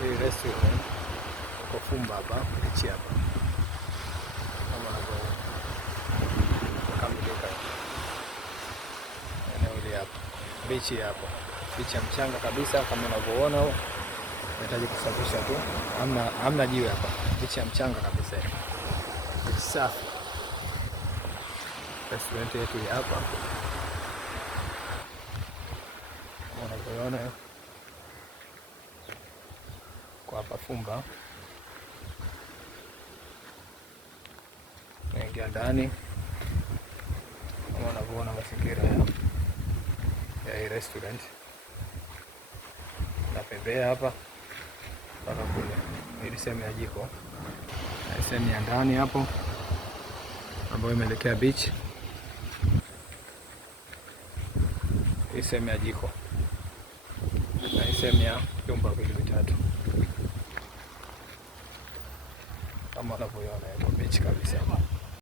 Hii restaurant kwa Fumba hapa bichi hapa, kama unavyoona kamilika eneo hili hapa bichi hapa, bichi ya mchanga kabisa kama unavyoona. Nahitaji kusafisha tu, hamna jiwe hapa, bichi ya mchanga kabisa, bichi safi. Restaurant yetu hapa unavyoona kwa hapa Fumba. Naingia ndani kama unavyoona mazingira ya hii restaurant, napembea hapa mpaka kule. Hii sehemu ya jiko na sehemu ya ndani hapo ambayo imeelekea beach. Hii sehemu ya jiko na hii sehemu ya vyumba vile vitatu kama unavyoona, iko beach kabisa.